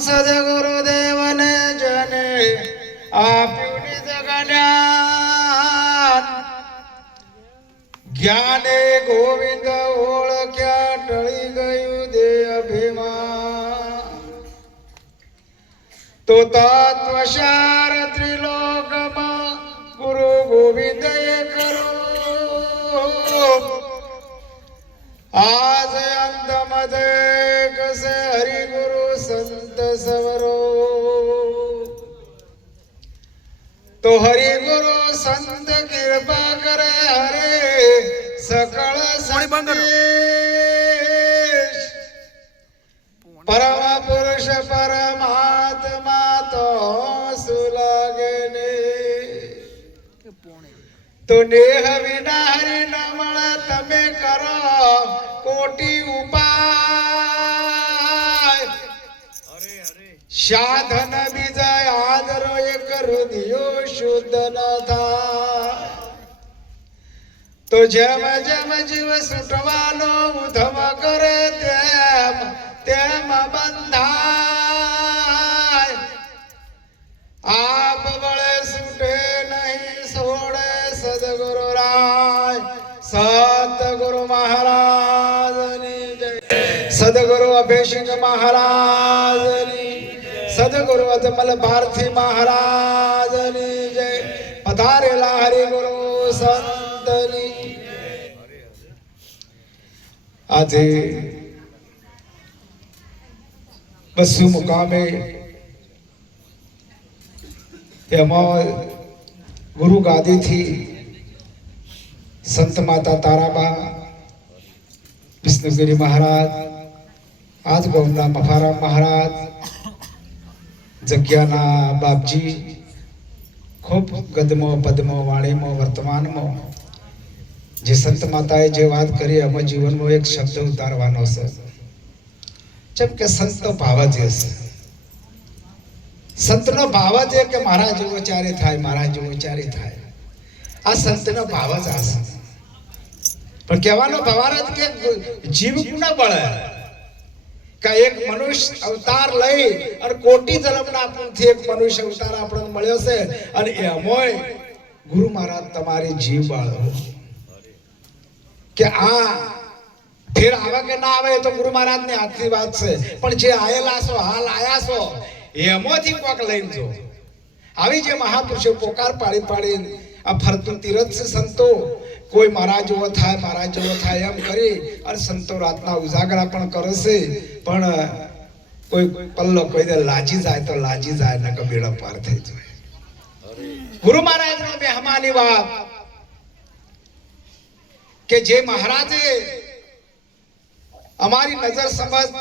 સદગુરુદેવને જને આપ્યું નિજ જ્ઞાન જ્ઞાને ગોવિંદ ઓળખ્યા ટળી ગયું દેહ અભિમાન તો તત્વસાર ત્રિલોકમાં ગુરુ ગોવિંદે કરો आज अंत मधे कसे हरि गुरु संत सवरो तो हरि गुरु संत कृपा करे हरे सकल संदेश परम पुरुष परमात्मा तो सुलगे ने तो नेह विना हरि न મળે તમે કરો કોટી ઉપાય સાધન બીજા આદરો એક હૃદયો શુદ્ધ ન થાય તો જેમ જેમ જીવ છૂટવાનો ઉધમ કરે તેમ તેમ બંધાય આપ વળે છૂટે નહીં છોડે સદગુરુ રાય સતગુરુ મહારાજની જય સદગુરુ અભિષેક મહારાજની સદગુરુ અજમલ ભારતી મહારાજની જય પધારેલા હરિગુરુ સંતની આજે બસુ મુકામે એમાં ગુરુ ગાદીથી સંત માતા તારાબા વિષ્ણુગીરી મહારાજ આજ ગૌના મફારામ મહારાજ જગ્યાના બાપજી ખૂબ ગદમો પદમો વાણીમાં વર્તમાનમાં જે સંત માતાએ જે વાત કરી એમાં જીવનમાં એક શબ્દ ઉતારવાનો છે જેમ કે સંતનો ભાવ જ છે સંતનો ભાવ જ કે મારા જેવો ચારે થાય મારા જેવો ચારે થાય આ સંતનો ભાવ જ આ છે પણ કહેવાનો ભાવાર્થ કે જીવ ગુણ બળે કે એક મનુષ્ય અવતાર લઈ અને કોટી જન્મના પુણ્યથી એક મનુષ્ય અવતાર આપણને મળ્યો છે અને એમોય ગુરુ મહારાજ તમારી જીવ બાળો કે આ ફેર આવે કે ના આવે તો ગુરુ મહારાજની હાથની વાત છે પણ જે આયેલા છો હાલ આયા છો એમાંથી કોક લઈને જો આવી જે મહાપુરુષો પોકાર પાડી પાડી આ ફરતું તીરથ છે સંતો કોઈ મારા જેવો થાય એમ કરી અને સંતો રાતના ઉજાગરા પણ કરે છે પણ કોઈ પલ્લો કોઈ લાજી જાય તો લાજી જાય ને કે બેડો પાર થઈ જાય ગુરુ મહારાજનો મહેમાની વાત કે જે મહારાજે અમારી નજર સમજ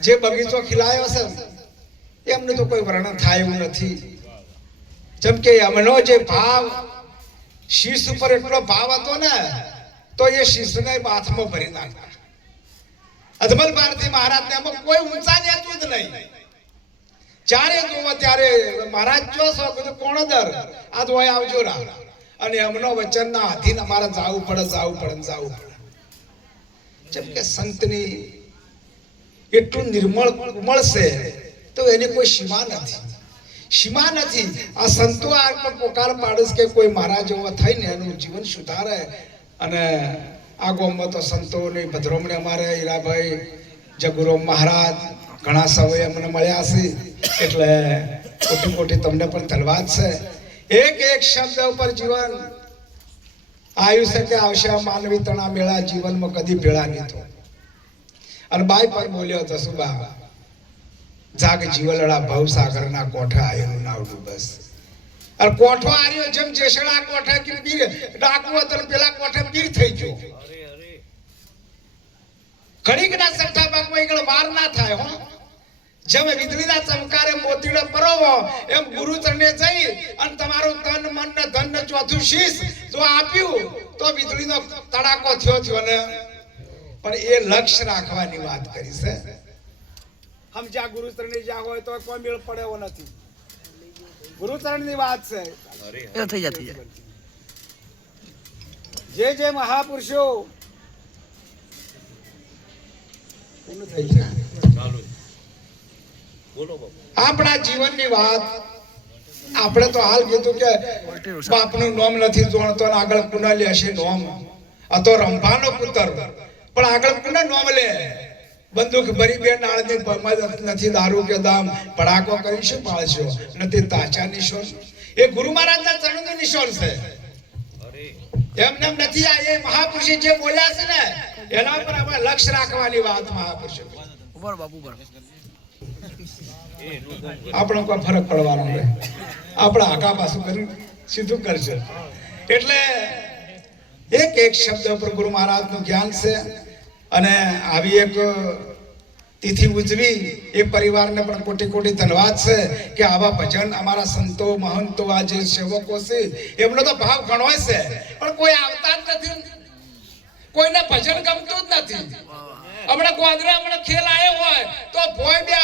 જે બગીચો ખીલાયો છે એમનું તો કોઈ વર્ણન થાય એવું નથી જેમ કે એમનો જે ભાવ શીશ ઉપર એટલો ભાવ હતો ને તો એ શીશને બાથમાં ભરી નાખતા અજમલ ભારતી મહારાજ ને એમાં કોઈ ઊંચા જતું જ નહીં ચારે જોવો ત્યારે મહારાજ જો છો બધું કોણ દર આ જોય આવજો રા અને એમનો વચનના આધીન અમારે જવું પડે જેમ કે સંતની એટલું નિર્મળ મળશે તો એની કોઈ સીમા નથી આ સંતો આ પણ પોકાર પાડે કે કોઈ મારા જેવો થઈને એનું જીવન સુધારે અને આ ગામમાં તો સંતોની ભદ્રોમણી અમારે હીરાભાઈ જગુરો મહારાજ ઘણા સમય અમને મળ્યા છે એટલે કોટી તમને પણ ધન્યવાદ છે એક શબ્દ ઉપર જીવન આવ્યું છે કે આવશે માનવી તણા મેળા જીવનમાં કદી ભેળા નહીં થયો અને બાઈ પર બોલ્યો તો સુબા જાગ જીવલડા ભવસાગરના કોઠે આયેલું નાવડું બસ અને કોઠો આર્યો જેમ જેસડા કોઠે કે બીર ડાકુ હતો પેલા કોઠે બીર થઈ ગયો ઘડીકના સટ્ટા બાગમાં એકલ વાર ના થાય હો જેમ વીજળીના ચમકારે મોતીડો પરોવો એમ ગુરુ ચરણે જઈ અને તમારું તન મન ને ધન ને ચોથું શીશ જો આપ્યું તો વીજળીનો તડાકો થયો ને પણ એ લક્ષ્ય રાખવાની વાત કરી છે हम जा गुरुचरण जा हो तो कोई मेल पड़े वो नहीं गुरुचरण ની વાત છે એ થઈ જાય જે મહાપુરુષો પૂર્ણ થઈ જાય ચાલો આપણા જીવનની વાત આપણે તો હાલ કીધું કે બાપનું નામ નથી જોણતો ને આગળ પુનઃ લેશે નામ આ તો રંભાનો પુત્ર પણ આગળ પુનઃ નામ લે બંદૂક ભરી બે નાળની નથી દારૂ કે દામ પડાકો કરી શું પાળશો નથી તાચા નિશોન એ ગુરુ મહારાજના ચરણનું નિશોન છે એમને નથી આ એ મહાપુરુષે જે બોલ્યા છે ને એના પર આપણે લક્ષ્ય રાખવાની વાત મહાપુરુષે ઉપર બાપુ પર આપણો કોઈ ફરક પડવાનો નહીં આપણે આખા પાછું કરી સીધું કરશે એટલે એક શબ્દ ઉપર ગુરુ મહારાજનું જ્ઞાન છે અને આવી એક તિથિ ઉજવી એ પરિવારને પણ કોટી કોટી ધન્યવાદ છે કે આવા ભજન અમારા સંતો મહંતો આ જે સેવકો છે એમનો તો ભાવ ઘણો છે પણ કોઈ આવતા જ નથી કોઈને ભજન ગમતું જ નથી હમણાં ગોદરા હમણાં ખેલ આવ્યો હોય તો ભોય બે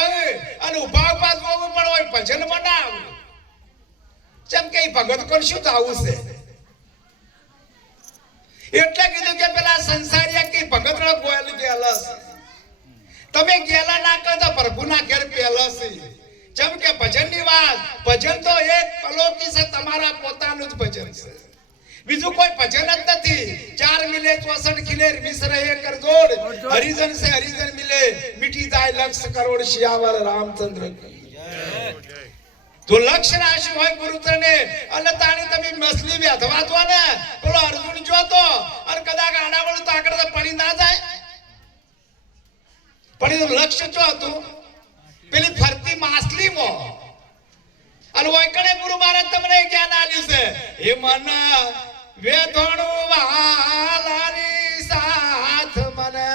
અને ઉભા ઉભા જોવું પણ હોય ભજન બનાવ જેમ કે ભગત કોણ શું થવું છે એટલે કીધું કે પેલા સંસારિયા કે ભગત નો ગોયલ ગેલસ તમે ગેલા ના કહો તો પ્રભુના ઘેર પેલસ જેમ કે ભજનની વાત ભજન તો એક અલૌકિક છે તમારા પોતાનું જ ભજન છે બીજું કોઈ ભજન જ નથી 4 મિલે 64 ખિલે વિસરે એક કરજોડ હરિજન સે હરિજન મિલે મિટી જાય લક્ષ કરોડ શિયાવર રામચંદ્ર તો લક્ષ રાશિ હોય ગુરુત્રને અને તાણી તમે મસલી બેઠવા તો ને પેલો અર્જુન જોતો અને કદાચ આડાવળ તો આગળ પડી ના જાય પણ એનું લક્ષ્ય શું હતું પેલી ફરતી માછલીમાં અને વૈકણે ગુરુ મહારાજ તમને જ્ઞાન આપ્યું છે એ મન વેધણું વાલાની સાથ મને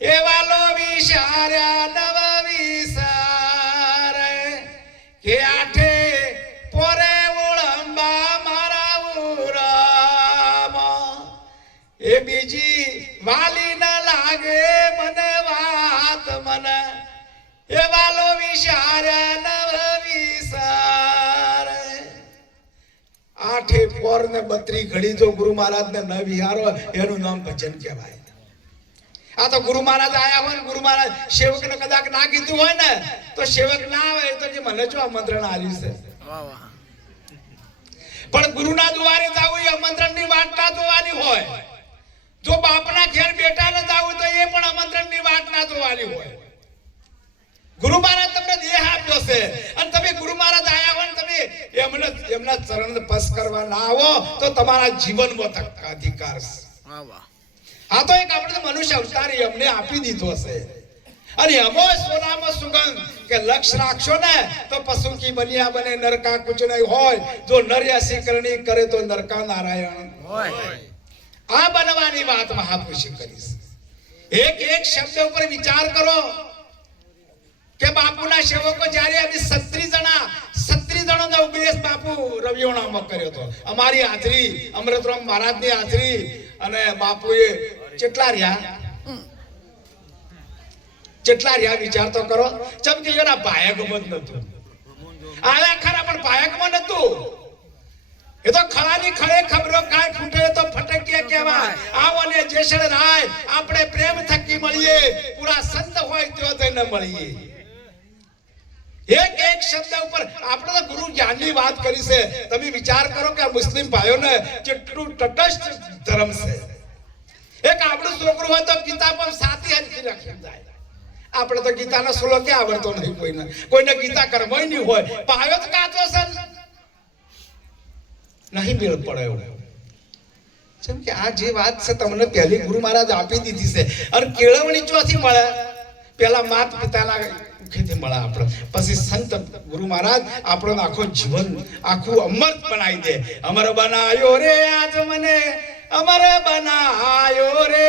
એ વાલો વિચાર્યા નવ વિસારે કે આઠે પોરે ઓળંબા મારા ઉરામાં એ બીજી વાલી ન લાગે મને વાત મને એ વાલો વિચાર્યા નવ વિસારે આઠે પોર ને 32 ઘડી જો ગુરુ મહારાજ ને ન વિહારો એનું નામ ભજન કહેવાય આ તો ગુરુ મહારાજ આયા હોય ને ગુરુ મહારાજ સેવક ને કદાચ ના કીધું હોય ને તો સેવક ના આવે તો જે મને જો આમંત્રણ આલ્યું છે પણ ગુરુના દ્વારે જાવું એ આમંત્રણ ની વાટ ના જોવાની હોય જો બાપના ઘેર બેટા ને જાવું તો એ પણ આમંત્રણ ની વાટ ના જોવાની હોય ગુરુ મહારાજ તમને દેહ આપ્યો છે અને તમે ગુરુ મહારાજ આયા હોય તમે એમના ચરણ સ્પર્શ કરવા ના આવો તો તમારા જીવનમાં અધિકાર છે આ તો એક આપણે મનુષ્ય અવતાર એમને આપી દીધો છે અને અમો સોનામાં સુગંધ કે લક્ષ રાખશો ને તો પશુ કી બનિયા બને નરકા કુછ નહીં હોય જો નર્યાસી કરણી કરે તો નરકા નારાયણ હોય આ બનવાની વાત મહાપુરુષે કરી છે એક શબ્દ ઉપર વિચાર કરો કે બાપુના સેવકો જ્યારે અમે 36 જણોનો ઉપદેશ બાપુ રવિવાણામાં કર્યો હતો અમારી હાજરી અમૃતરામ મહારાજની હાજરી અને બાપુએ કેટલા રહ્યા વિચાર તો કરો ચમકી એના ભાયકમાં જ નતું આયા ખરા પણ ભાયકમાં નતું એ તો ખળાની ખળે ખબરો કાય ફૂટે તો ફટકીએ કહેવાય આવો ને જેસળ રાય આપણે પ્રેમ થકી મળીએ પૂરા સંત હોય તો તેને મળીએ એક શબ્દ ઉપર આપણે તો ગુરુ જ્ઞાનની વાત કરી છે તમે વિચાર કરો કે આ મુસ્લિમ ભાઈઓને કેટલું તટસ્થ ધર્મ છે એક આપણું છોકરું હોય તો ગીતા પર સાથી હરખી રાખી જાય આપણે તો ગીતાનો શ્લોક કે આવડતો નહીં કોઈને ગીતા કરવાય નહીં હોય પાયો જ કાચો છે નહીં મેળ પડે એવું જેમ કે આ જે વાત છે તમને પહેલી ગુરુ મહારાજ આપી દીધી છે અને કેળવણી ચોથી મળે પેલા માત પિતાના મુખેથી મળે આપણે પછી સંત ગુરુ મહારાજ આપણો આખો જીવન આખું અમર બનાવી દે અમર બનાયો રે આજ મને અમર બનાયો રે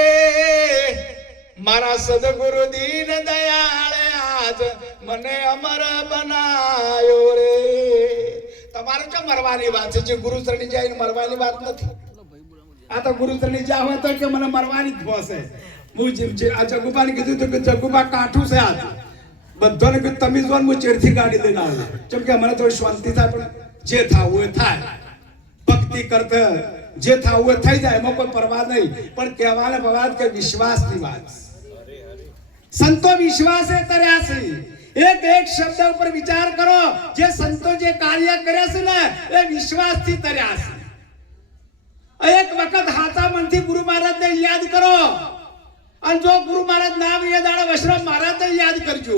મારા સદગુરુ દીન દયાળે આજ મને અમર બનાયો રે તમારે જો મરવાની વાત છે જે ગુરુ ચરણી જાય મરવાની વાત નથી આ તો ગુરુ ચરણી જા હોય તો કે મને મરવાની જ ભોસે હું જે આ જગુબાને કીધું તો કે જગુબા કાઠું છે આ બધાને કે તમે જોન હું ચેડથી ગાડી લઈને આવે કેમ કે મને થોડી શાંતિ થાય પણ જે થાવું એ થાય ભક્તિ કરતા જે થાવું એ થઈ જાય એમાં કોઈ પરવા નહીં પણ કહેવાને વાત કે વિશ્વાસની વાત સંતો વિશ્વાસે કર્યા છે એક શબ્દ ઉપર વિચાર કરો. જે સંતો જે કાર્ય કર્યા છે ને એ વિશ્વાસથી કર્યા છે. એક વખત હાથા મનથી ગુરુ મહારાજને યાદ કરો, અને જો ગુરુ મહારાજ નામ એ દાડે વૈષ્ણવ મહારાજને યાદ કરજો.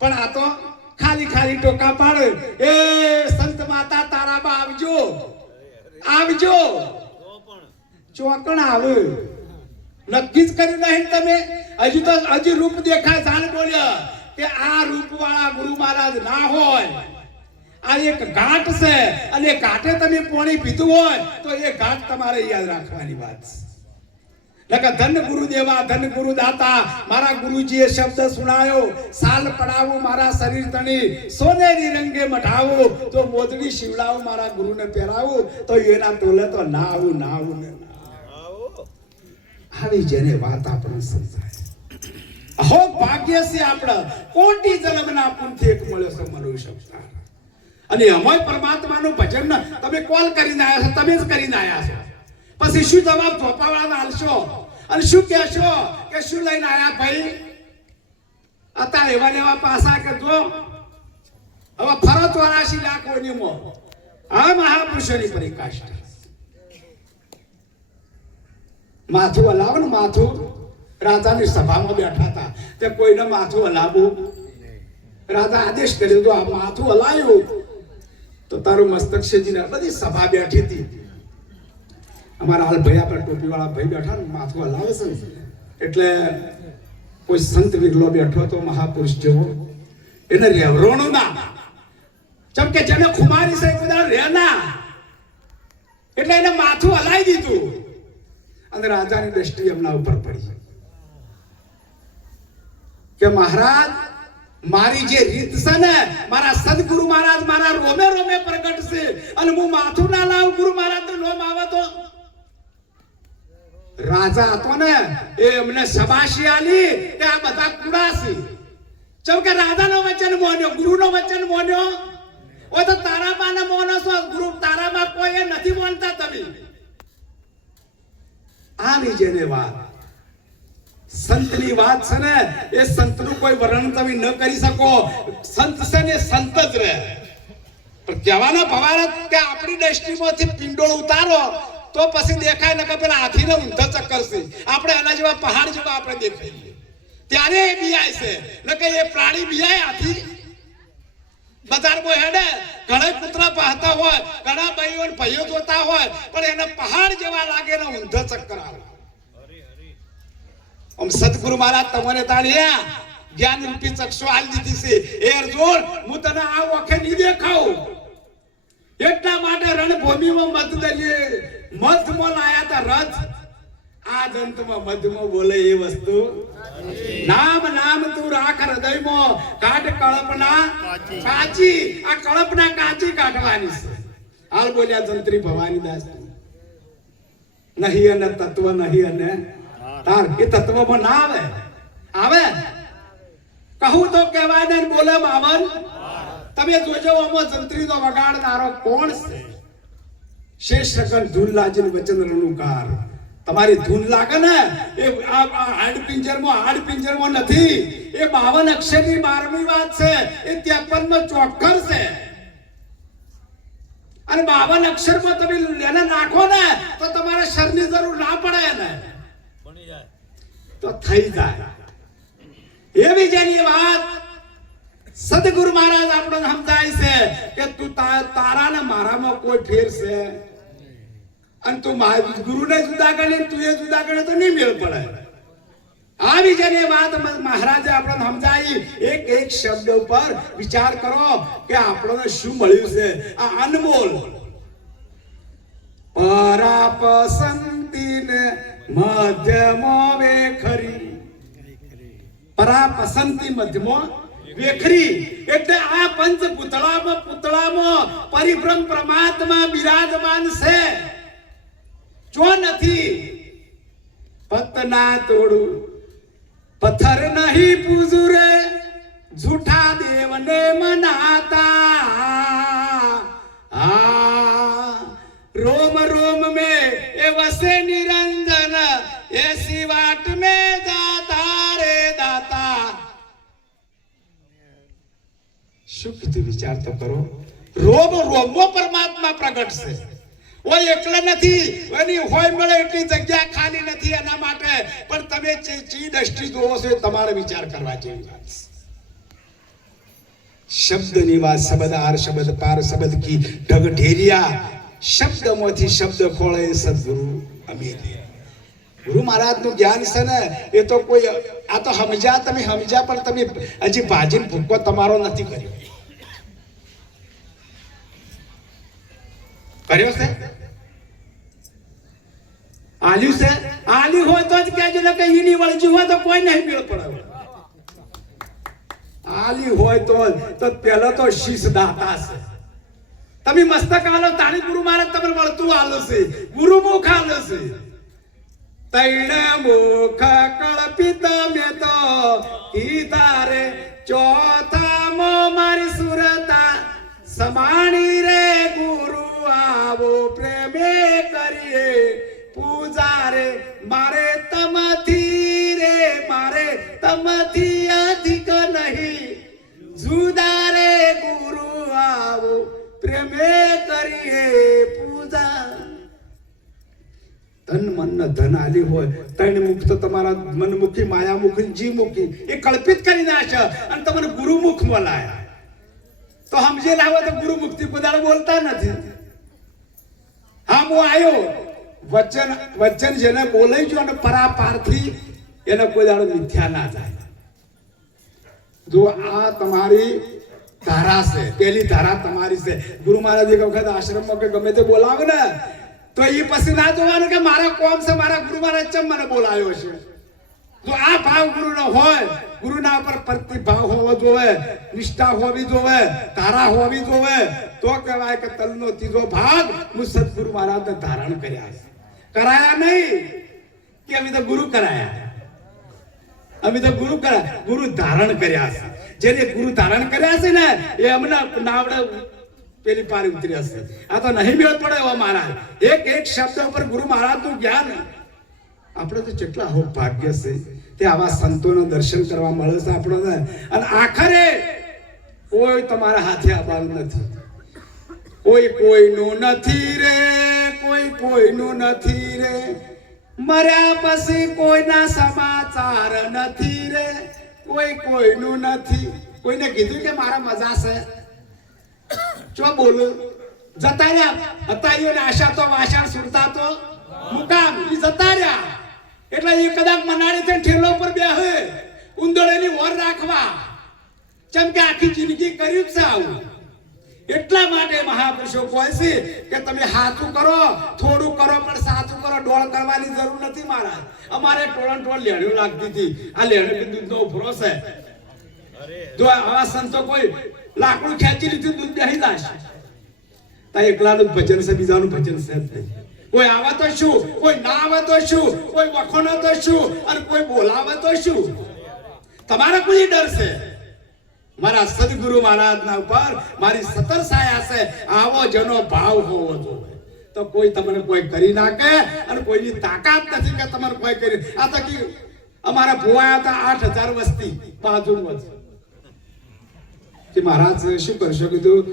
પણ આ તો ખાલી ખાલી ટોકા પાડે, એ સંત માતા તારામાં આવજો આવજો. ચોકણ આવે નક્કી જ કર્યું નહીં તમે. હજી રૂપ દેખાય જાણ બોલ્યા કે આ રૂપ વાળા ગુરુ મહારાજ ના હોય. આ એક ઘાટ છે, અને ઘાટે તમે પાણી પીધું હોય તો એ ઘાટ તમારે યાદ રાખવાની વાત છે. ધન ગુરુદેવા ધન ગુરુ દાતા, મારા ગુરુજીએ શબ્દ સુણાયો, સાલ પડાવું મારા શરીર તણી, સોનેરી રંગે મઢાવું, તો મોજડી શિવડાવું મારા ગુરુને પહેરાવું, તો એના તોલે તો ના આવું ના આવું ને આવી જેને વાત આપણે સમજાય. અહો ભાગ્ય છે આપણે, કોટી જન્મના પુણ્યથી એક મળ્યો છે મનુષ્ય અવતાર. અને અમય પરમાત્માનું ભજન તમે કોલ કરીને આવ્યા છો, તમે જ કરીને આવ્યા છો. પછી શું જવાબ ધોપાવાળાને આલશો અને શું કહેશો કે શું લઈને આવ્યા ભાઈ? અત્યારે એવા લેવા પાસા કે જો હવે ફરત વાળાશી લાખો નિયમો આ મહાપુરુષોની પરિકાષ્ઠા. માથું હલાવો ને માથું. રાજાની સભામાં બેઠા હતા તે કોઈને માથું હલાવવું. રાજા આદેશ કર્યો તો આ માથું હલાવ્યું તો તારું મસ્તક સેજીને. બધી સભા બેઠી હતી. અમારા હાલ ભાઈ આપણે ટોપી વાળા ભાઈ બેઠા ને માથું હલાવે છે ને, એટલે કોઈ સંત વિરલો બેઠો તો મહાપુરુષ જેવો, એને રેવરોણું ના. જેમ કે જેને ખુમારી છે બધા રે ના, એટલે એને માથું હલાવી દીધું. અને રાજાની દ્રષ્ટિ એમના ઉપર પડી કે મહારાજ મારી જે રીત છે ને, મારા સદગુરુ મહારાજ મારા રોમે રોમે પ્રગટ છે, અને હું માથું ના લાવું ગુરુ મહારાજ નું નામ આવે તો. રાજા હતો ને એ એમને શબાશી આલી કે આ બધા કુડાસી. જેમ કે રાજાનો વચન મોન્યો, ગુરુનો વચન મોન્યો. ઓ તો તારામાં ને મોનો છો, ગુરુ તારામાં કોઈ નથી મોનતા તમે. આની જેને વાત સંતની વાત છે ને, એ સંતનું કોઈ વર્ણન તમે ન કરી શકો. સંત છે ને સંત જ રહે. પણ કહેવાનો ભવારત કે આપણી દ્રષ્ટિમાંથી પિંડોળ ઉતારો તો પછી દેખાય ને કે પેલા હાથીને ઊંધા ચક્કર છે. આપણે એના જેવા પહાડ જેવા આપણે દેખાઈએ ત્યારે એ બિયાય છે ને કે એ પ્રાણી બિયાય હાથી. બજારમાં હેડે ઘણા કૂતરા પાહતા હોય, ઘણા ભાઈઓ જોતા હોય, પણ એને પહાડ જેવા લાગે ને ઊંધા ચક્કર આવે. આમ સદગુરુ મહારાજ તમને તાળીયા જ્ઞાન રૂપી ચક્ષુ આલી દીધી છે. એ અર્જુન હું તને આ વખતે નહીં દેખાઉં. એટલા માટે રણભૂમિમાં મધમાં લાયા તા રથ. આ દંતમાં મધમાં બોલે એ વસ્તુ નામ નામ તું રાખ હૃદયમાં, કાઢ કળપના કાચી. આ કળપના કાચી કાઢવાની છે. હાલ બોલ્યા જંત્રી ભવાની દાસ. નહીં અને તત્વ નહીં અને તાર એ તત્વમાં ના આવે. આવે કહું તો કહેવાય ને બોલે બાવન. તમે જોજો આમાં જંત્રીનો વગાડનારો કોણ છે? શેષ શકન ધૂન લાજીન વચન રણુકાર. તમારી ધૂન લાગે ને એ હાડપિંજરમાં નથી. એ 52 અક્ષરની 12મી વાત છે. એ 53માં ચોક્કર છે. અને 52 અક્ષરમાં તમે એને નાખો ને તો તમારે શરની જરૂર ના પડે ને, તો થઈ જાય. એવી જેની વાત સદગુરુ મહારાજ આપણને સમજાય છે કે તું તારા ને મારામાં કોઈ ફેર છે, અને તું ગુરુને જુદા ગણે તું એ જુદા ગણે તો નહીં મેળ પડે. આવી જેની વાત મહારાજે આપણને સમજાવી. એક એક શબ્દ ઉપર વિચાર કરો કે આપણને શું મળ્યું છે. આ અનમોલ પરાપસંતીને મધ્યમાં વેખરી. પરાપસંતી મધ્યમાં વેખરી એટલે આ પંચ પુતળામાં પરિભ્રમ પરમાત્મા બિરાજમાન છે. જો નથી પતના તોડું પથ્થર નહીં પૂજું રે, झूठा देवने मनाता। रोम रोम में ए वसे निरंजन, ऐसी वाट में दाता रे दाता। શું કીધું વિચાર તો કરો. રોમ રોમો પરમાત્મા પ્રગટ છે. ઓય એકલા નથી, એની હોય મળે એટલી જગ્યા ખાલી નથી એના માટે. પણ તમે ચી દ્રષ્ટિ જોવો છો તમારે વિચાર કરવા જેવી વાત છે. શબ્દ નિવાસ શબ્દ આર શબ્દ પાર શબ્દ કી ઢગ ઢેરિયા, શબ્દમાંથી શબ્દ ખોળે સદગુરુ અમીર. ગુરુ મહારાજ નું જ્ઞાન છે ને એ તો કોઈ આ તો સમજ્યા તમે સમજ્યા, પણ તમે હજી ભાજીને ભૂકો તમારો નથી કર્યો. કર્યો છે? આલ્યું છે? આલ્યું હોય તો જ કહેજો ને કે ઈની વળજી હોય તો કોઈ નહીં મેળ પડે. આલી હોય તો પેલો તો શીશ દાતા છે. તમે મસ્તક આલો તાણી ગુરુ મહારાજ તમને વળતું આલો છે, ગુરુ મુખ આલો છે. તૈણે મુખ કળપિત મે તો કીધા રે ચોથામો મારી સુરતા સમાણી રે ગુરુ આવો પ્રેમે કરીએ પૂજા રે મારે તમથી રે મારે તમથી અધિક નહીં જુદા રે ગુરુ આવો પ્રેમે કરીએ પૂજા. તન મન ધન આલી હોય તન મુખ તો તમારા મનમુખી માયામુખી જીવમુખી એ કલ્પિત કરી નાખે અને તમને ગુરુમુખ બોલાય તો સમજે લાવો તો ગુરુમુખ થી કોઈ બોલતા નથી. હા હું આવ્યો વચન વચન જેને બોલાઈ ગયો અને પરાપારથી એને કોઈ દાડો મિથ્યા ના જાય. જો આ તમારી ધારા છે, પેલી ધારા તમારી છે. ગુરુ મહારાજ એક વખત આશ્રમમાં કે ગમે તે બોલાવે ને તો એ પછી ના જોવાનું કે મારા કોમ છે, મારા ગુરુ મહારાજ ચમ મને બોલાવ્યો છે. જો આ ભાવ ગુરુનો હોય, ગુરુના ઉપર પ્રતિભાવ હોવો જોવે, નિષ્ઠા હોવી જોવે, ધારા હોવી જોવે, તો કહેવાય કે તલનો ત્રીજો ભાગ હું સદગુરુ મહારાજને ધારણ કર્યા છે. કરાયા નહીં કે અમે તો ગુરુ કરાયા, અમે તો ગુરુ કરાયા, ગુરુ ધારણ કર્યા છે. જેને ગુરુ ધારણ કર્યા છે ને એ અમને નાવડે પેલી પાર ઉતર્યા છે. આ તો નહીં મેળ પડે એવા મહારાજ. એક એક શબ્દ ઉપર ગુરુ મહારાજ નું જ્ઞાન. આપણે તો કેટલા હો ભાગ્ય છે તે આવા સંતોના દર્શન કરવા મળે છે આપણને. અને આખરે કોઈ તમારા હાથે આવવાનું નથી. કોઈ કોઈનું નથી રે, કોઈ કોઈનું નથી રે, મર્યા પછી કોઈના સમાચાર નથી રે, કોઈ કોઈનું નથી. કોઈને કીધું કે મારા મજા છે ચો બોલું જતા રહ્યા હતા એને આશા તો વાસણ સુરતા તો મુકામ ઈ જતા રહ્યા. એટલે એ કદાચ મનાડી થઈને ઠેલો ઉપર બેહે ઉંદરડેની ઓર રાખવા, જેમ કે આખી જિંદગી કર્યું છે આવું. એટલા માટે મહાપુરુષો કહે છે કે તમે હાથું કરો, થોડું કરો, પણ સાચું કરો. ડોળ કરવાની જરૂર નથી મહારાજ. અમારે ટોળણ ટોળ લેણ્યું લાગતી હતી. આ લેણું દૂધનો ઉભરો છે. જો આવા સંતો કોઈ લાકડું ખેંચી લીધું દૂધ બેહી જશે. ત્યાં એકલાનું ભજન છે, બીજાનું ભજન છે જ નહીં. કોઈ આવે તો શું, કોઈ ના આવે તો શું, કોઈ વખોનો તો શું, અને કોઈ બોલાવે તો શું. તમારે કોઈ ડર છે? મારા સદગુરુ મહારાજના ઉપર મારી સતર સાયા છે. આવો જેનો ભાવ હોવો જોઈએ તો કોઈ તમને કોઈ કરી નાખે અને કોઈની તાકાત નથી કે તમને કોઈ કરી. આ તો કે અમારા ભુવા હતા 8000 વસ્તી બાજુમાં કે મહારાજ શું કરશો? કીધું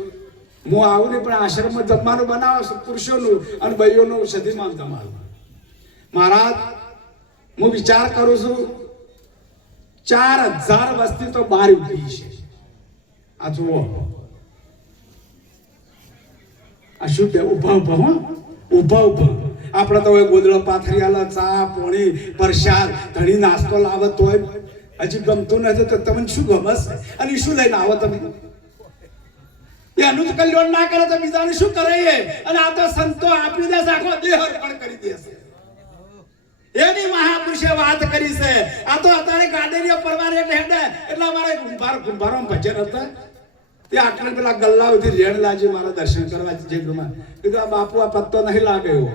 હું આવું નહીં પણ આશ્રમમાં જમવાનું બનાવો પુરુષોનું અને ભાઈઓનું સદીમાં જમવાનું. મહારાજ હું વિચાર કરું છું 4000 વસ્તી તો બહાર ઉઠી છે. આ જુઓ આ શું કે ઉભા ઉભા આપણે તો ગોદડો પાથરી આલે, ચા પોણી પ્રસાદ ધણી નાસ્તો લાવે તોય હજી ગમતું નથી. તો તમને શું ગમે છે? અને શું લઈને આવો તમે? એનું જ કલ્યાણ ના કરે તો બીજાને શું કરે? અને આ તો સંતો આપી દે, આખો દેહ અર્પણ કરી દેશે. એની મહાપુરુષે વાત કરી છે. આ તો અત્યારે ગાડીની પરવાર એટલે અમારે કુંભારો ભજન હતા. તે આટલે પેલા ગલ્લાઓથી રેણ લાજી મારા દર્શન કરવા જે કીધું આ બાપુ આ પત્તો નહીં લાગે એવો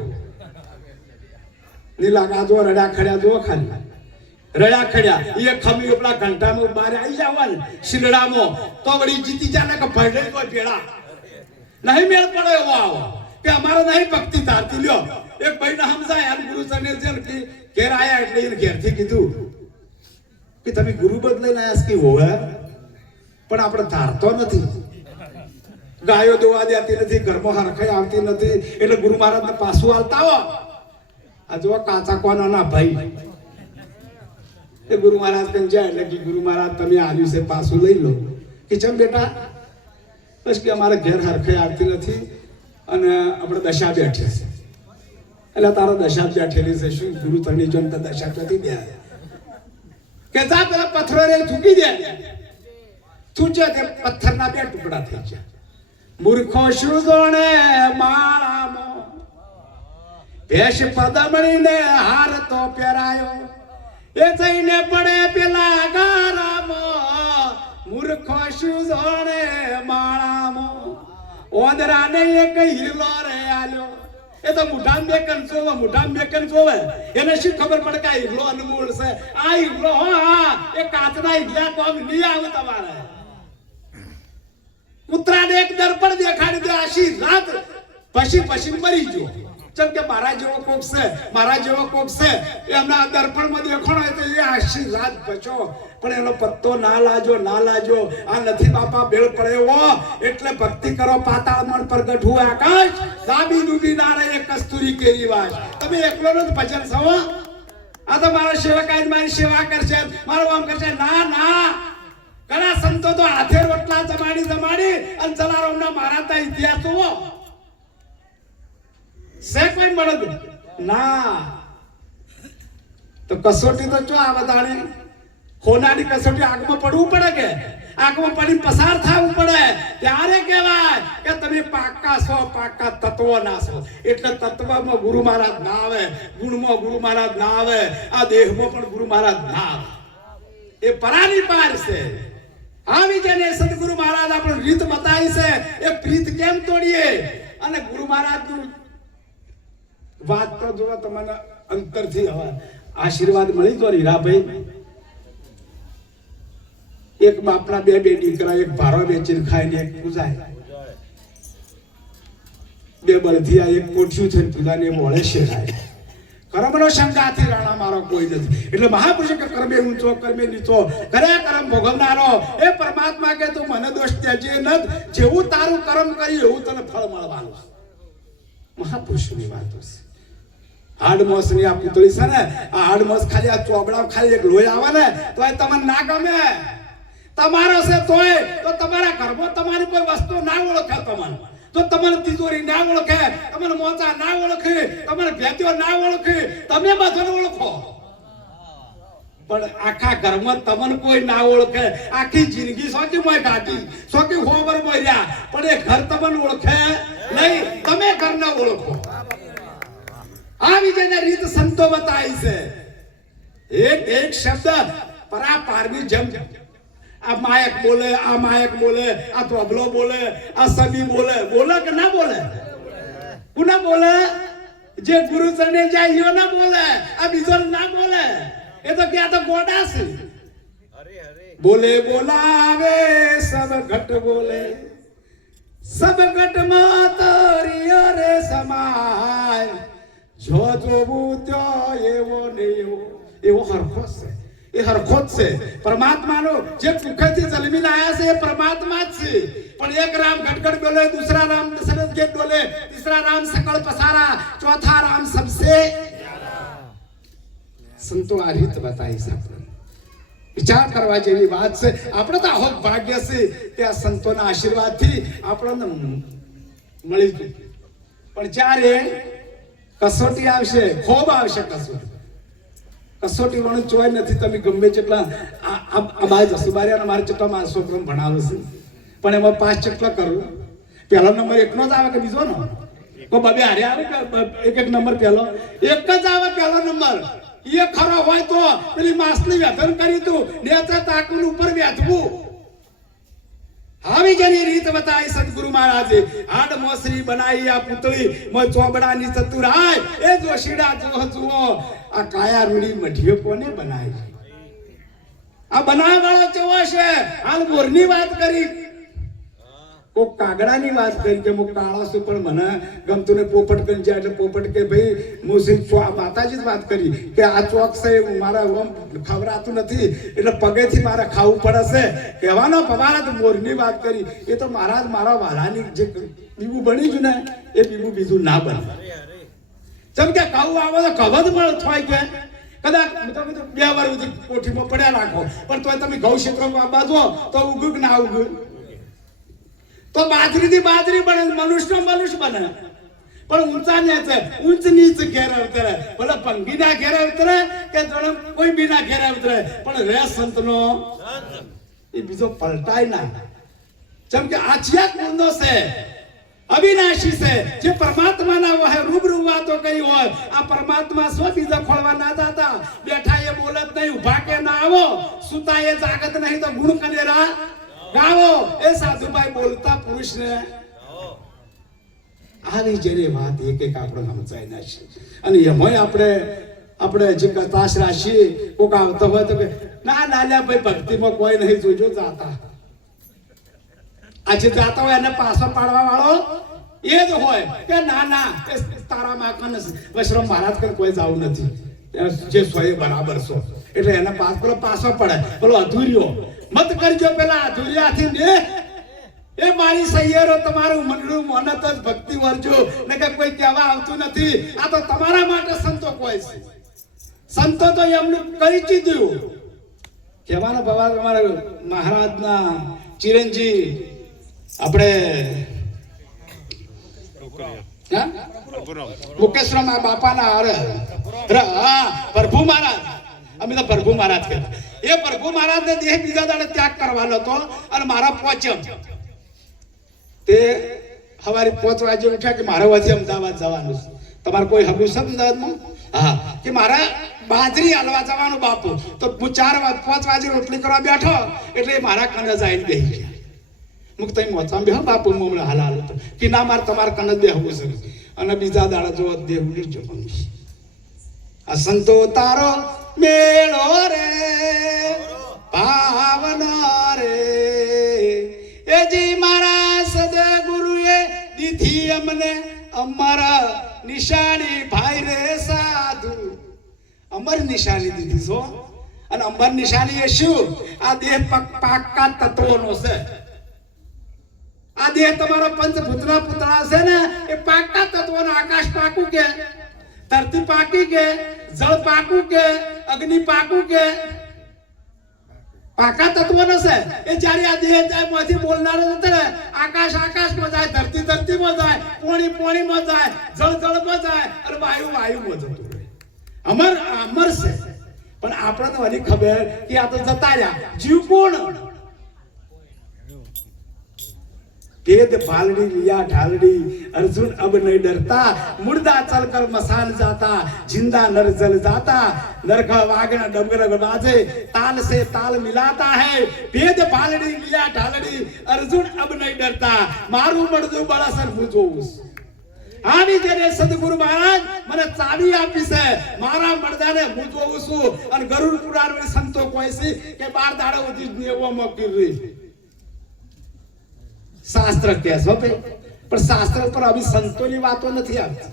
નહીં લાગે. આ જો રડ્યા ખડ્યા જો ખાલી રડ્યા ખડ્યા એ ખમી પેલા ઘંટામાં બહાર આવી જવાનું શિલડામાં તો વળી જીતી જાય ને કે ભડે કોઈ પેડા નહીં મેળ પડે એવો આવો કે અમારે નહીં ભક્તિ ધારતી લ્યો. એક ભાઈ ને સમજાય અને ગુરુ સને ઘેર આયા એટલે એને ઘેરથી કીધું કે તમે ગુરુ બદલાઈને આયા કે હોવે પણ આપણે ધારતો નથી. ગાયો દોવા દેતી નથી, ઘરમાં હરખાઈ આવતી નથી, એટલે ગુરુ મહારાજને પાછું હાલતા હો. આ જો કાચા કોના ભાઈ એ ગુરુ મહારાજ કઈ જાય એટલે કે ગુરુ મહારાજ તમે આવ્યું છે પાછું લઈ લો. કે ચમ બેટા? બસ કે અમારે ઘેર હરખાઈ આવતી નથી અને આપણે દશા બેઠી છે. એટલે તારો દશા બેઠેલી છે. શું ગુરુ તને જોન તો દશા નથી દે કે જા પેલા પથ્થરો રે થૂકી દે. થૂજે તે પથ્થરના 2 ટુકડા થઈ ગયા. મૂર્ખો શું જોણે માળામાં ભેષ પદમણીને હાર તો પહેરાયો, એ જઈને પડે પેલા ગારામાં. મૂર્ખો શું જોણે માળામાં ઓદરાને એક હિલો રે આલ્યો. એ તો મુઠામ બેકન જોવે એને શું ખબર પડે કે આ હિલો અનમોલ છે. આ હિલો હા એ કાચના હિલા કોમ નહીં આવે તમારે. કૂતરાને એક દર્પણ દેખાડી દે આશી રાત પછી મરી ગયો. જેમ કે મારા જેવો કોક છે એમના દર્પણમાં દેખાણો હોય તો એ આશી રાત બચો, પણ એનો પત્તો ના લાજો. આ નથી બાપા બેળ પડ્યો એટલે ભક્તિ કરો. પાતાળમાં પ્રગટ હુએ આકાશ, દાબી ડૂબી ના રહે કસ્તુરી કેરી વાસ. તમે એકલો જ ભજન છો. આ તો મારા સેવક આજ મારી સેવા કરશે, મારું કામ કરશે. ના ઘણા સંતો તો હાથે રોટલા જમાડી અને જલારામના મારા ઇતિહાસ જુઓ છે. કોઈ મળદ ના તો કસોટી તો જો આ બધાને હોનાની કસોટી આગમાં પડવું પડે કે આગમાં પડી પસાર થવું પડે ત્યારે કહેવાય કે તમે પાક્કા તત્વ ના છો. એટલે તત્વમાં ગુરુ મહારાજ ના આવે, ગુણમાં ગુરુ મહારાજ ના આવે, આ દેહમાં પણ ગુરુ મહારાજ ના આવે. એ પરાની પાર છે. આવી જેને સદગુરુ મહારાજ આપણને રીત બતાવી છે એ પ્રીત કેમ તોડીએ. અને ગુરુ મહારાજનું વાત તો જો તમને અંતરથી હવે આશીર્વાદ મળી તો હીરાભાઈ. એક બાપના 2 દીકરા, એક ભારો વેચીને ખાય ને એક પૂજાય. 2 બળધિયા, એક કોઠિયું થઈને પૂજાને મોળે શેરાય. કર્મનો શંકાથી રાણા મારો કોઈ નથી. એટલે મહાપુરુષ કે કર્મે ઊંચો કર્મે નીચો કરે કર્મ ભોગવનારો એ પરમાત્મા કે તું મને દોષ ત્યજે નત, જેવું તારું કર્મ કરી એવું તને ફળ મળવાનું. મહાપુરુષની વાતો છે. હાડમોસ ની આ પૂતળી છે ને, આ હાડમોસ ખાલી આ ચોબડા ખાલી એક લોહી આવે ને તો એ તમને ના ગમે. તમારો છે તોય તો તમારા ઘરમાં તમારી કોઈ વસ્તુ ના ઓળખે, તો તમને તિજોરી ના ઓળખે, તમને મોચા ના ઓળખે, તમને ભેટીઓ ના ઓળખે, તમે બધાને ઓળખો. પણ આખા ઘરમાં તમને કોઈ ના ઓળખે. આખી જિંદગી સોકી મોય કાઢી, સોકી હોબર મોર્યા, પણ એ ઘર તમને ઓળખે નહીં, તમે ઘરને ઓળખો. આવી જેને રીત સંતો બતાવી છે. એક શબ્દ પરાપારની જેમ આ માયક બોલે, આ માયક બોલે, આ તબલો બોલે, આ સબી બોલે કે ના બોલે? કોના બોલે? જે ગુરુ ચરણે જાય યો ના બોલે, આ બીજો ના બોલે. એ તો ક્યાં તો ગોડા છે. બોલે બોલાવે સબ ઘટ બોલે, સબ ઘટ માં તરિયો રે સમાય. જો જોવું ત્યો એવો ને એવો હરખો છે. એ હરખો જ છે. પરમાત્માનો જે મુખથી જન્મીને આયા છે એ પરમાત્મા જ છે. પણ એક રામ ગટગટ બોલે, दूसरा રામ દશરથ કે બોલે, तीसरा રામ सकल पसारा, चौथा રામ सबसे. સંતો આ રીત બતાવી છે. વિચાર કરવા જેવી વાત છે. આપણે તો આહો ભાગ્ય છે કે આ સંતોના આશીર્વાદથી આપણને મળી ગયું. પણ જ્યારે કસોટી આવશે, ખૂબ આવશે કસોટી વણ ચોય નથી. તમે ગમે જેટલા આ બાય જસુબારિયા મારે જેટલા મારા છોકરાને ભણાવે છે, પણ એમાં 5 જેટલા કરું. પહેલો નંબર એકનો જ આવે કે બીજો નો? કોઈ બબે હારે આવે કે એક નંબર પહેલો? એક જ આવે પહેલો નંબર. એ ખરો હોય તો પેલી માસની વ્યધન કરી તું નેત્ર તાકુન ઉપર બેઠવું. આવી જેની રીત બતાવી સદગુરુ મહારાજે. હાડ મોસરી બનાવી આ પૂતળી મોય ચોબડાની ચતુરાય. એ જોશીડા જુઓ આ કાયા રૂડી મઢીઓ કોને બનાવી? આ બનાવવાળો કેવો છે? હાલ મોરની વાત કરી. કોક કાગડાની વાત કરી કે હું કાળો છું પણ મને ગમતું ને પોપટ કરી જાય એટલે પોપટ કે ભાઈ હું માતાજી જ વાત કરી કે આ ચોક છે મારા ઓમ ખવરાતું નથી એટલે પગેથી મારે ખાવું પડે છે કહેવાનો પવારા તો મોરની વાત કરી એ તો મારા વાલાની જે બીબું બની છું ને એ બીબું બીજું ના બને જેમ કે ખાવું આવે તો કવદ મળે થાય કે કદાચ તમે તો 2 વાર કોઠીમાં પડ્યા રાખો પણ તોય તમે ઘઉં ક્ષેત્રમાં બાજુ તો ઉગું કે ના ઉગું તો બાજરીથી બાજરી બને મનુષ્ય બને પણ ઊંચા નીચે ઊંચ નીચ ઘેર ઉતરે ભલે પંગીના ઘેર ઉતરે કે કોઈ બીના ઘેર ઉતરે પણ રે સંતનો એ બીજો પલટાય ના જેમ કે આછિયા કુંડો છે અવિનાશી છે જે પરમાત્માના વહે રૂબરૂ વાતો કરી હોય આ પરમાત્મા સ્વ બીજા ખોળવા ના જાતા બેઠા એ બોલત નહીં ઉભા કે ના આવો સુતા એ જાગત નહીં તો ગુણ કનેરા ગાવો એ સાધુભાઈ બોલતા પુરુષને આવી જેને વાત એક આપણે સમજાય ના છે અને એમાંય આપણે જે કથાશ રાશિ કોક આવતો હોય તો કે ના લાલ્યા ભાઈ ભક્તિમાં કોઈ નહીં જોજો જાતા આજે જાતા હોય એને પાછો પાડવા વાળો એ જ હોય કે ના તારા માકન વૈષ્ણવ મહારાજ કર કોઈ જાવું નથી જે સોય બરાબર છો એટલે એને પાછો પડે પેલો અધૂર્યો મત કરજો પેલા અધૂર્યાથી ને એ મારી સૈયરો તમારું મંડળું મોનત જ ભક્તિ વર્જો ને કે કોઈ કહેવા આવતું નથી આ તો તમારા માટે સંતો કોઈ છે સંતો તો એમનું કરી દીધું કહેવાનો ભવા તમારા મહારાજના ચિરંજી આપણે મુકેશ્વર બાપાના પ્રભુ મહારાજ અમે તો પ્રભુ મહારાજ કહેતા એ પ્રભુ મહારાજ ને દેહ બીજા દાડે ત્યાગ કરવાનો હતો અને મારા પહોંચ્યો તે સવારે 5 વાગે ઉઠ્યા કે મારે વાથી અમદાવાદ જવાનું છે તમારે કોઈ હબુ છે અમદાવાદમાં હા કે મારા બાજરી હાલવા જવાનું બાપુ તો હું 5 વાગે રોટલી કરવા બેઠો એટલે મારા કને જઈને બેસી ગયા મુક તઈ મોચામ બેહો બાપુ મોમલે હાલ તો કે ના મારે તમારે કને બેહવું છે અને બીજા દાડા જો દેહ ઉડી જો આ સંતો તારો મેળો રે પાવનો રે એજી મારા સદગુરુએ દીધી અમને અમર નિશાની ભાઈ રે સાધુ અમર નિશાની દીધી છો અને અમર નિશાની એ શું આ દેહ પાકા તત્વોનો છે આ દેહ તમારો પંચભૂતના પુતળા છે ને એ પાકા તત્વોનો આકાશ પાકું કે ધરતી પાકી કે જળ પાકું કે અગ્નિ પાકું કે પાકા તત્વનો છે એ જ્યારે આ દેહ જાય માંથી બોલનારો નથી ને આકાશમાં જાય ધરતીમાં જાય પાણીમાં જાય જળમાં જાય અને વાયુમાં જતું રહે અમર છે પણ આપણને વળી ખબર કે આ તો જતા રહ્યા જીવ કોણ भेद भालड़ी लिया ढालड़ी अर्जुन अब नहीं डरता मुर्दा चलकर मसान जाता जिंदा नर जल जाता नरक वागण डमगर बाजे ताल से ताल मिलाता है भेद भालड़ी लिया ढालड़ी अर्जुन अब नहीं डरता मारू मर्दू बड़ा सर मुझोस આવી જેને સદગુરુ મહારાજ મને ચાવી આપી છે મારા મર્દાને હું જોઉં છું અને ગરુડ પુરાણ વાળી સંતો કહે છે કે 12 દાડા સુધી નેવો મોકી રહી શાસ્ત્ર કહે છે પણ શાસ્ત્ર પર અભી સંતોની વાતો નથી આવતી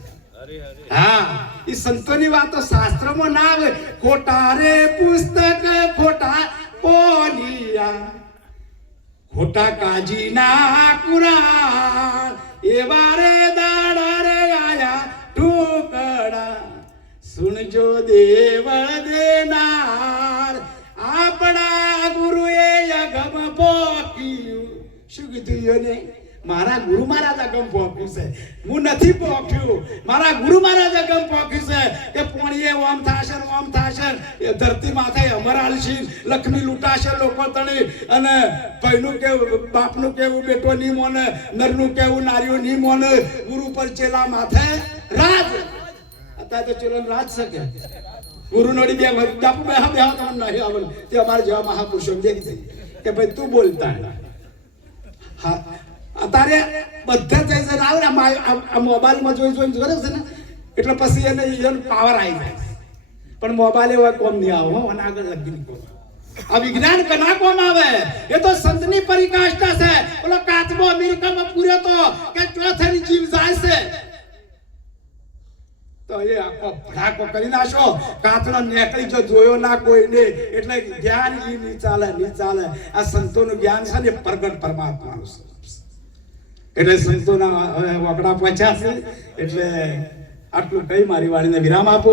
હા એ સંતોની વાતો શાસ્ત્રમાં ના આવે ખોટા રે પુસ્તક ખોટા પોલિયા ખોટા કાજીના કુરાન એવા રે દાડા રે આયા ટુકડા સુનજો દેવળ દેનાર આપણા ગુરુએ અગમ પોક્યું શું કીધું એને મારા ગુરુ મહારાજ અગમ પોક્યું છે હું નથી પોક્યું મારા ગુરુ મહારાજ અગમ પોક્યું છે કે પોણીએ ઓમ થાશે એ ધરતી માથે અમરાલશી લક્ષ્મી લૂંટાશે લોકો તણી અને ભાઈનું કેવું બાપનું કેવું બેટો ની મોને નરનું કેવું નારીઓ ની મોને ગુરુ પર ચેલા માથે રાજ અત્યારે તો ચેલો રાજ શકે ગુરુ નડી બે બાપુ બે તમને નહીં આવડે તે અમારા જેવા મહાપુરુષો દેખી કે ભાઈ તું બોલતા હા અત્યારે બધા જઈને આવે ને આ મોબાઈલમાં જોઈને કરે છે ને એટલે પછી એને પાવર આવી જાય પણ મોબાઈલ એવા કોમ નહીં આવે અને આગળ લગી આ વિજ્ઞાન કના કોમ આવે એ તો સંતની પરિકાષ્ઠા છે પેલો કાચબો અમીર યુકામાં પૂર્યો તો કે ચોથાની જીવ જાય છે તો એ આખો ભડાકો કરી નાખો કાચનો નેકળી જો જોયો ના કોઈને એટલે જ્ઞાન ઈ ની ચાલે આ સંતોનું જ્ઞાન છે ને પ્રગટ પરમાત્માનું છે એટલે સંતોના વકડા પહોંચ્યા છે એટલે આટલું કઈ મારી વાણીને વિરામ આપો.